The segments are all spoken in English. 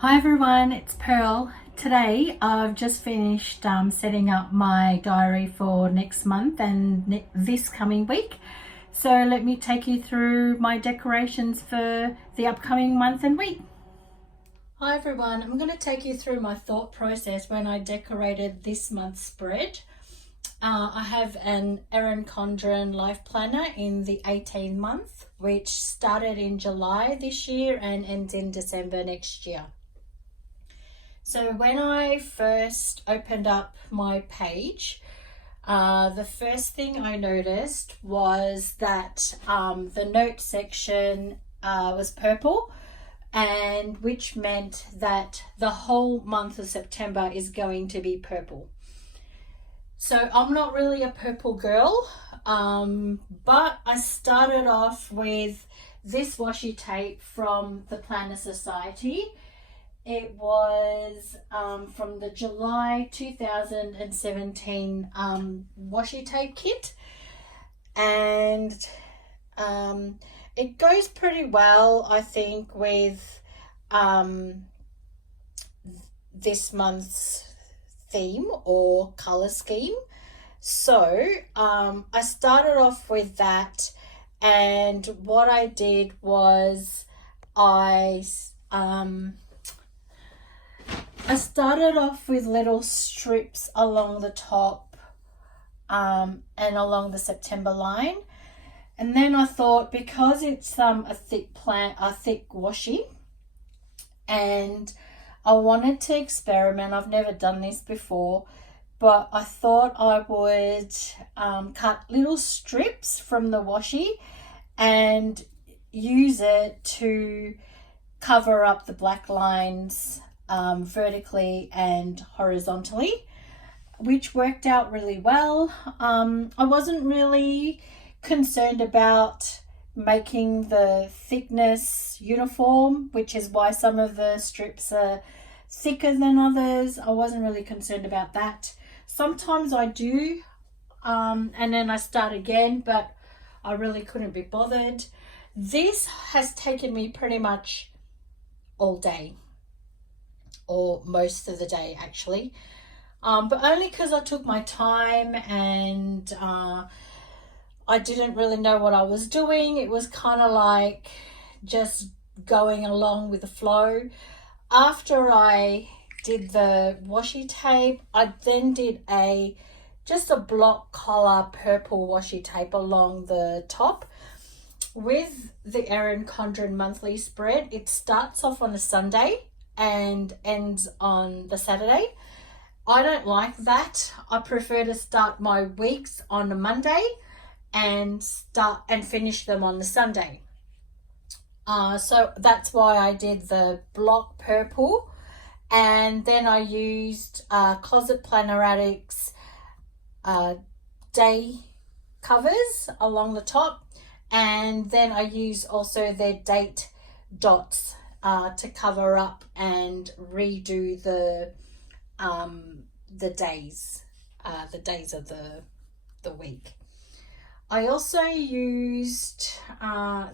Hi everyone, it's Pearl. Today I've just finished setting up my diary for next month and this coming week. So let me take you through my decorations for the upcoming month and week. Hi everyone, I'm going to take you through my thought process when I decorated this month's spread. I have an Erin Condren life planner in the 18th month, which started in July this year and ends in December next year. So when I first opened up my page, the first thing I noticed was that the note section was purple, and which meant that the whole month of September is going to be purple. So I'm not really a purple girl, but I started off with this washi tape from the Planner Society. It was from the July 2017 washi tape kit, and it goes pretty well, I think, with this month's theme or color scheme. So I started off with that, and what I did was I started off with little strips along the top and along the September line, and then I thought, because it's a thick washi, and I wanted to experiment. I've never done this before, but I thought I would cut little strips from the washi and use it to cover up the black lines vertically and horizontally, which worked out really well. I wasn't really concerned about making the thickness uniform, which is why some of the strips are thicker than others. I wasn't really concerned about that. Sometimes I do, and then I start again, but I really couldn't be bothered. This has taken me pretty much all day, or most of the day actually, but only because I took my time and I didn't really know what I was doing. It was kind of like just going along with the flow. After I did the washi tape, I then did just a block collar purple washi tape along the top. With the Erin Condren monthly spread, it starts off on a Sunday and ends on the Saturday. I don't like that. I prefer to start my weeks on a Monday and finish them on the Sunday. So that's why I did the block purple, and then I used Closet Planner Addicts day covers along the top, and then I use also their date dots to cover up and redo the days of the week. I also used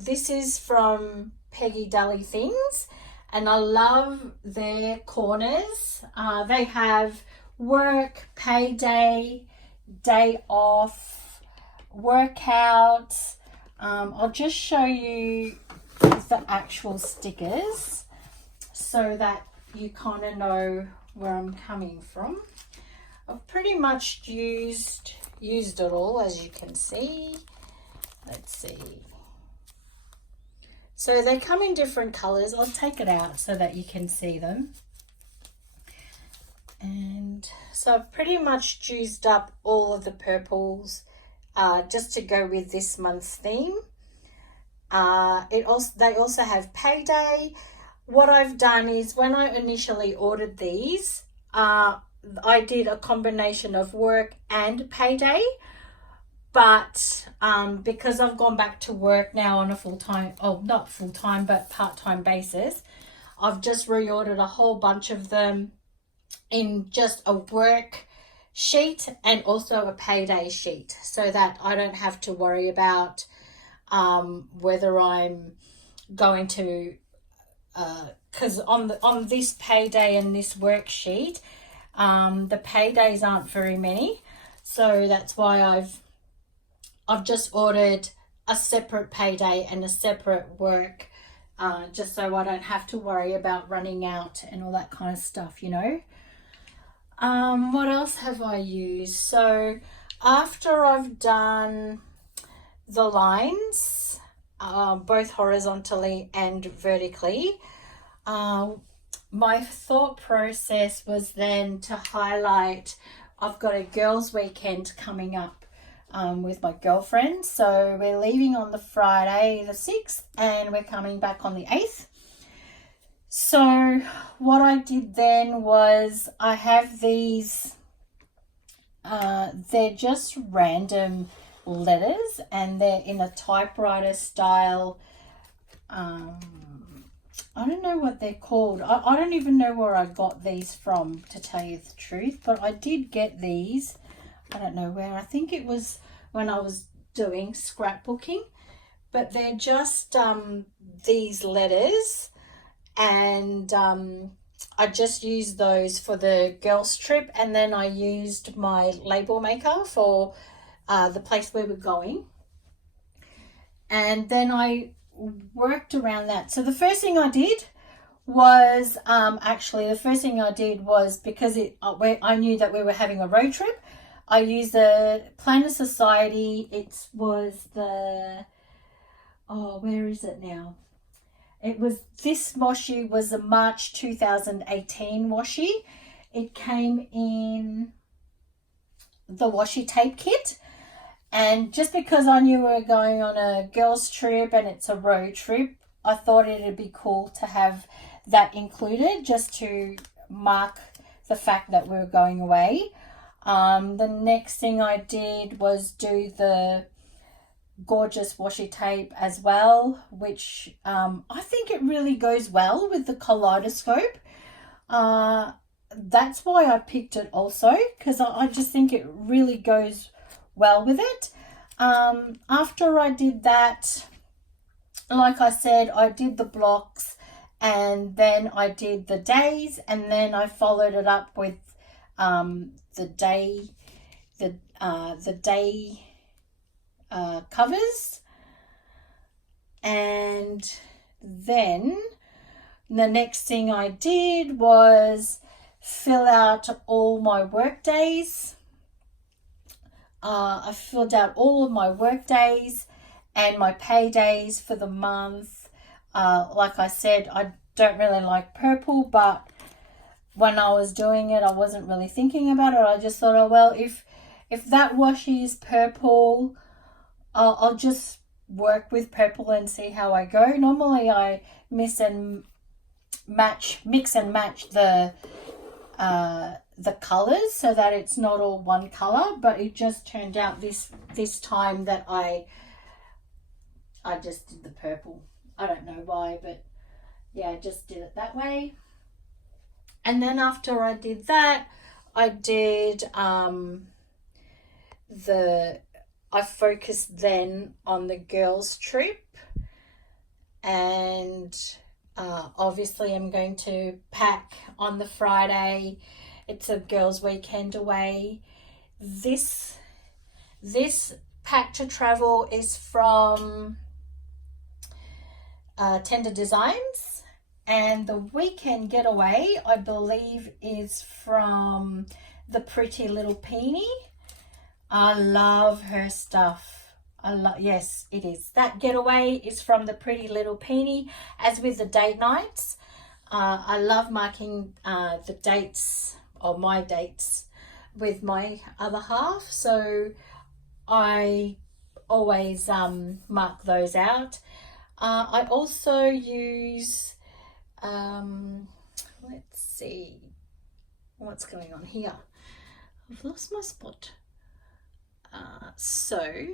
this is from Peggy Dally Things, and I love their corners. They have work, payday, day off, workouts. I'll just show you the actual stickers so that you kind of know where I'm coming from. I've pretty much used it all, as you can see. Let's see. So they come in different colors. I'll take it out so that you can see them. And so I've pretty much used up all of the purples just to go with this month's theme. They also have payday. What I've done is, when I initially ordered these, I did a combination of work and payday, but because I've gone back to work now on a not full-time but part-time basis, I've just reordered a whole bunch of them in just a work sheet and also a payday sheet, so that I don't have to worry about whether I'm going to because on this payday and this worksheet, the paydays aren't very many, so that's why I've just ordered a separate payday and a separate work, just so I don't have to worry about running out and all that kind of stuff, you know. What else have I used? So after I've done the lines, both horizontally and vertically, my thought process was then to highlight, I've got a girls' weekend coming up with my girlfriends. So we're leaving on the Friday the 6th and we're coming back on the 8th. So what I did then was I have these, they're just random letters and they're in a typewriter style. I don't know what they're called. I don't even know where I got these from, to tell you the truth, but I did get these. I don't know where. I think it was when I was doing scrapbooking, but they're just these letters, and I just used those for the girls trip, and then I used my label maker for the place where we're going, and then I worked around that. So the first thing I did was because I knew that we were having a road trip, I used the Planner Society. It was the, where is it now? It was, this washi was a March 2018 washi. It came in the washi tape kit. And just because I knew we were going on a girls' trip and it's a road trip, I thought it'd be cool to have that included, just to mark the fact that we were going away. The next thing I did was do the gorgeous washi tape as well, which I think it really goes well with the kaleidoscope. That's why I picked it also, because I just think it really goes well with it. After I did that, like I said, I did the blocks and then I did the days, and then I followed it up with the day covers. And then the next thing I did was fill out all my work days. I filled out all of my work days and my paydays for the month. Like I said, I don't really like purple, but when I was doing it, I wasn't really thinking about it. I just thought, oh well, if that washi is purple, I'll just work with purple and see how I go. Normally I mix and match the colors so that it's not all one color, but it just turned out this time that I just did the purple. I don't know why, but yeah, I just did it that way. And then after I did that, I did I focused then on the girls' trip, and obviously I'm going to pack on the Friday. It's a girls' weekend away. This pack to travel is from Tender Designs, and the weekend getaway, I believe, is from the Pretty Little Peony. I love her stuff. Yes, it is. That getaway is from the Pretty Little Peony, as with the date nights. I love marking the dates, or my dates, with my other half, so I always mark those out. I also use, let's see what's going on here. I've lost my spot. So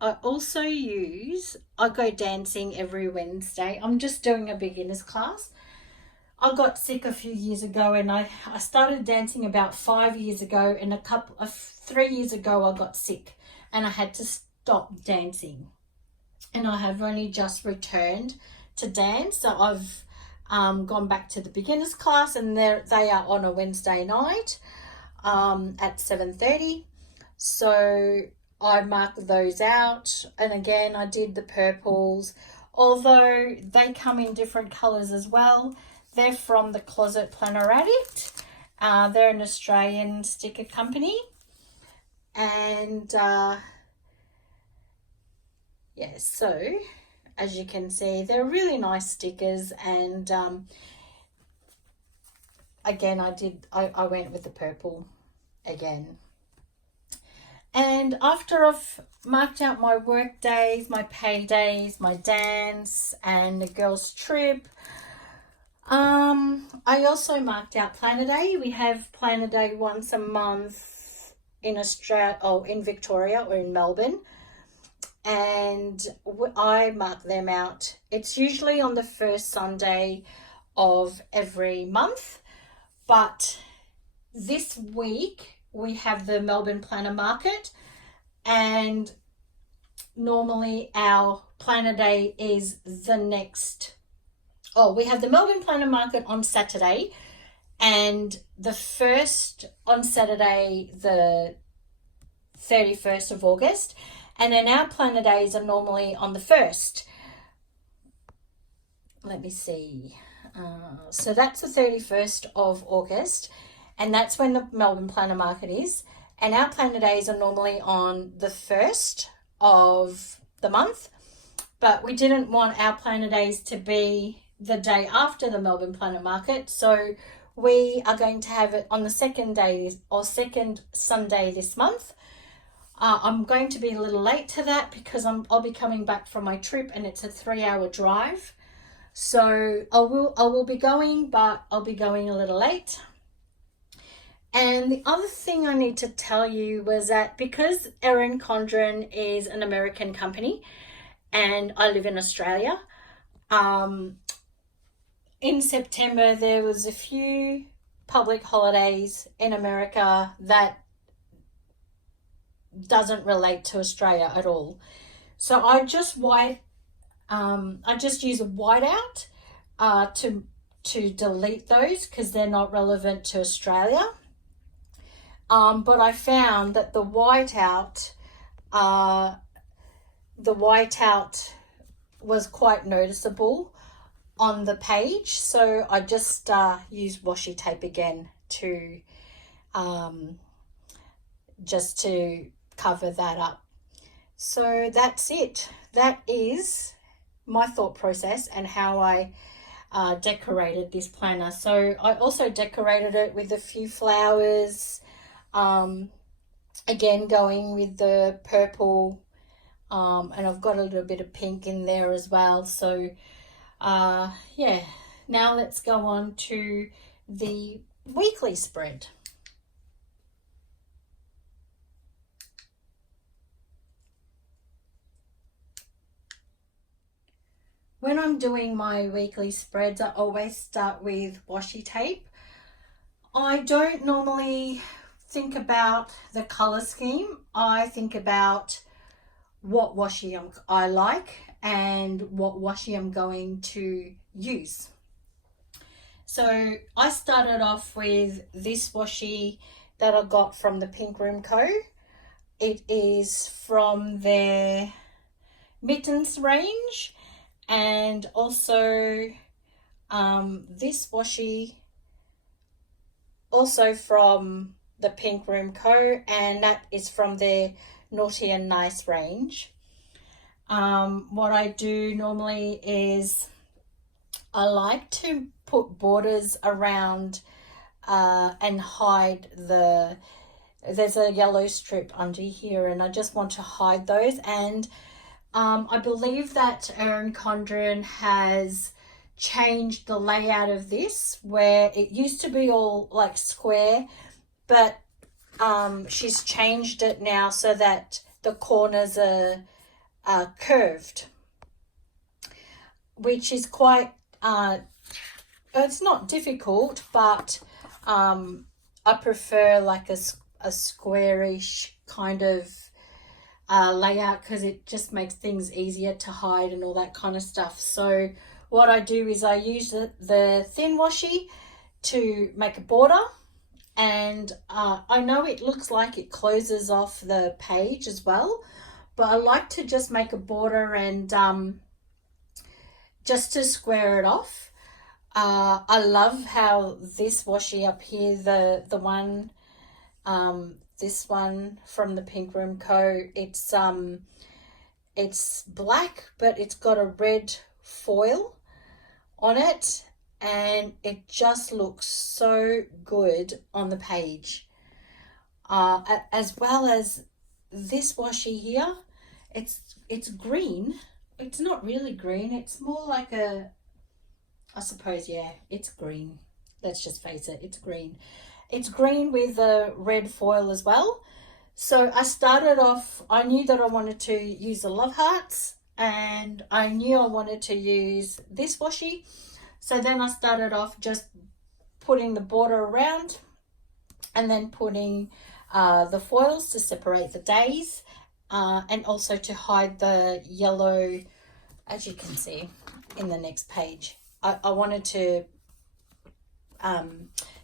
I also I go dancing every Wednesday. I'm just doing a beginner's class. I got sick a few years ago, and I started dancing about 5 years ago, and 3 years ago I got sick and I had to stop dancing, and I have only just returned to dance. So I've gone back to the beginners class, and they are on a Wednesday night at 7:30. So I marked those out, and again I did the purples, although they come in different colors as well. They're from the Closet Planner Addict. They're an Australian sticker company, and yeah, so as you can see, they're really nice stickers. And again, I went with the purple again. And after I've marked out my work days, my pay days, my dance, and the girls' trip, I also marked out Planner Day. We have Planner Day once a month in Australia, in Victoria or in Melbourne. And I mark them out. It's usually on the first Sunday of every month, but this week we have the Melbourne Planner Market, and normally our Planner Day is the next. We have the Melbourne Planner Market on Saturday, and the first on Saturday, the 31st of August. And then our Planner Days are normally on the 1st. Let me see. So that's the 31st of August, and that's when the Melbourne Planner Market is. And our Planner Days are normally on the 1st of the month, but we didn't want our Planner Days to be the day after the Melbourne Planner Market. So we are going to have it on the second Sunday this month. I'm going to be a little late to that because I'll be coming back from my trip, and it's a 3-hour drive. So I will be going, but I'll be going a little late. And the other thing I need to tell you was that because Erin Condren is an American company and I live in Australia, in September there was a few public holidays in America that doesn't relate to Australia at all. So I just use a whiteout to delete those because they're not relevant to Australia. But I found that the whiteout was quite noticeable on the page, so I just used washi tape again to just to cover that up. So that's it. That is my thought process and how I decorated this planner. So I also decorated it with a few flowers, again going with the purple, and I've got a little bit of pink in there as well. So yeah, now let's go on to the weekly spread. When I'm doing my weekly spreads, I always start with washi tape. I don't normally think about the color scheme. I think about what washi I like and what washi I'm going to use. So I started off with this washi that I got from the Pink Room Co. It is from their mittens range, and also this washi also from the Pink Room Co., and that is from their Naughty and Nice range. What I do normally is I like to put borders around and hide there's a yellow strip under here, and I just want to hide those. And I believe that Erin Condren has changed the layout of this, where it used to be all like square, but she's changed it now so that the corners are curved, which is quite it's not difficult, but I prefer like a squarish kind of layout because it just makes things easier to hide and all that kind of stuff. So what I do is I use the thin washi to make a border, and I know it looks like it closes off the page as well, but I like to just make a border and just to square it off. I love how this washi up here, the one, this one from the Pink Room Co., it's black, but it's got a red foil on it, and it just looks so good on the page. As well as this washi here, it's green. It's not really green, it's more like a, I suppose, yeah, it's green. Let's just face it, it's green. It's green with a red foil as well. So I started off, I knew that I wanted to use the love hearts, and I knew I wanted to use this washi. So then I started off just putting the border around, and then putting the foils to separate the days, and also to hide the yellow, as you can see in the next page. I wanted to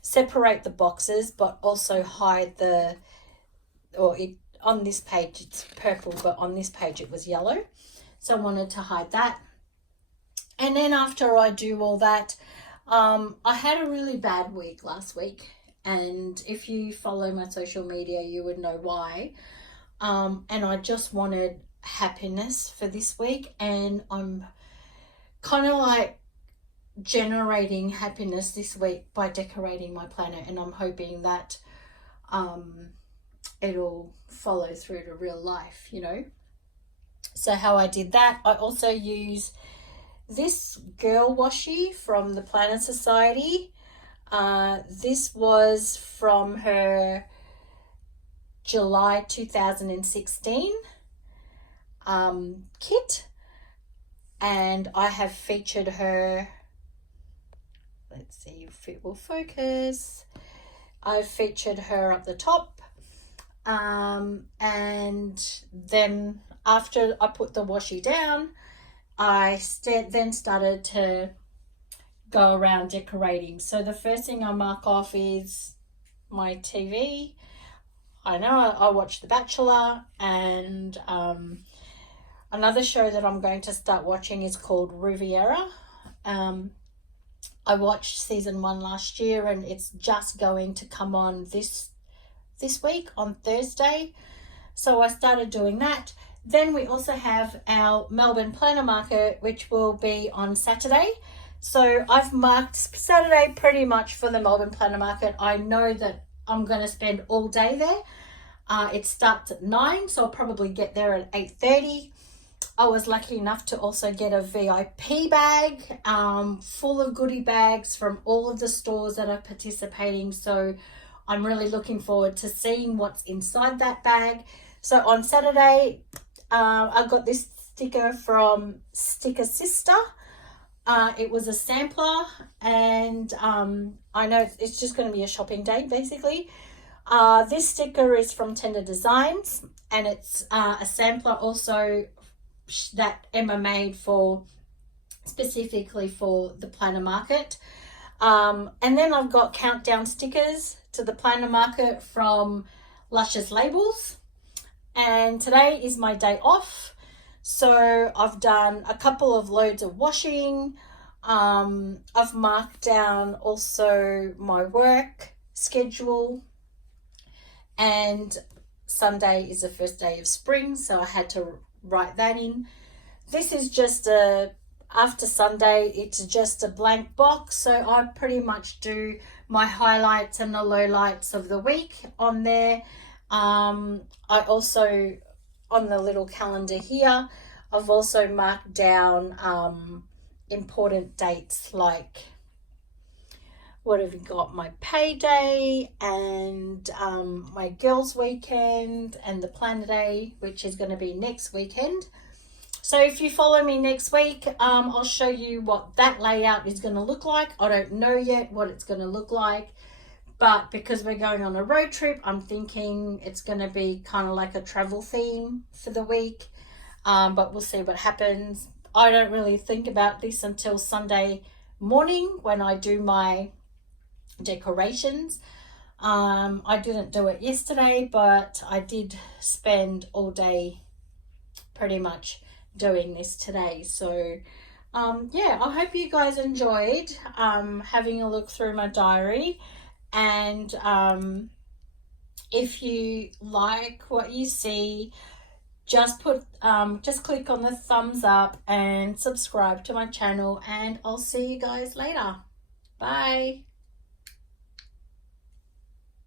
separate the boxes, but also hide the, on this page it's purple, but on this page it was yellow. So I wanted to hide that. And then after I do all that, I had a really bad week last week. And if you follow my social media, you would know why. And I just wanted happiness for this week. And I'm kind of like generating happiness this week by decorating my planner. And I'm hoping that it'll follow through to real life, you know. So how I did that, I also use this girl washi from the Planner Society. This was from her July 2016 kit, and I have featured her, let's see if it will focus, I've featured her up the top, and then after I put the washi down, I then started to go around decorating. So the first thing I mark off is my TV. I know I watched The Bachelor, and another show that I'm going to start watching is called Riviera. I watched season 1 last year, and it's just going to come on this week on Thursday. So I started doing that. Then we also have our Melbourne Planner Market, which will be on Saturday. So I've marked Saturday pretty much for the Melbourne Planner Market. I know that I'm going to spend all day there. It starts at 9, so I'll probably get there at 8:30. I was lucky enough to also get a VIP bag full of goodie bags from all of the stores that are participating. So I'm really looking forward to seeing what's inside that bag. So on Saturday, I got this sticker from Sticker Sister. It was a sampler, and I know it's just going to be a shopping day basically. This sticker is from Tender Designs, and it's a sampler also that Emma made for specifically for the Planner Market. And then I've got countdown stickers to the Planner Market from Luscious Labels. And today is my day off. So I've done a couple of loads of washing. I've marked down also my work schedule. And Sunday is the first day of spring, so I had to write that in. This is just after Sunday, it's just a blank box. So I pretty much do my highlights and the lowlights of the week on there. I also, on the little calendar here, I've also marked down important dates, like what have you got, my payday and my girls weekend and the planner day, which is going to be next weekend. So if you follow me next week, I'll show you what that layout is going to look like. I don't know yet what it's going to look like, but because we're going on a road trip, I'm thinking it's going to be kind of like a travel theme for the week. But we'll see what happens. I don't really think about this until Sunday morning when I do my decorations. I didn't do it yesterday, but I did spend all day pretty much doing this today. So yeah, I hope you guys enjoyed having a look through my diary, and if you like what you see, just click on the thumbs up and subscribe to my channel, and I'll see you guys later. Bye.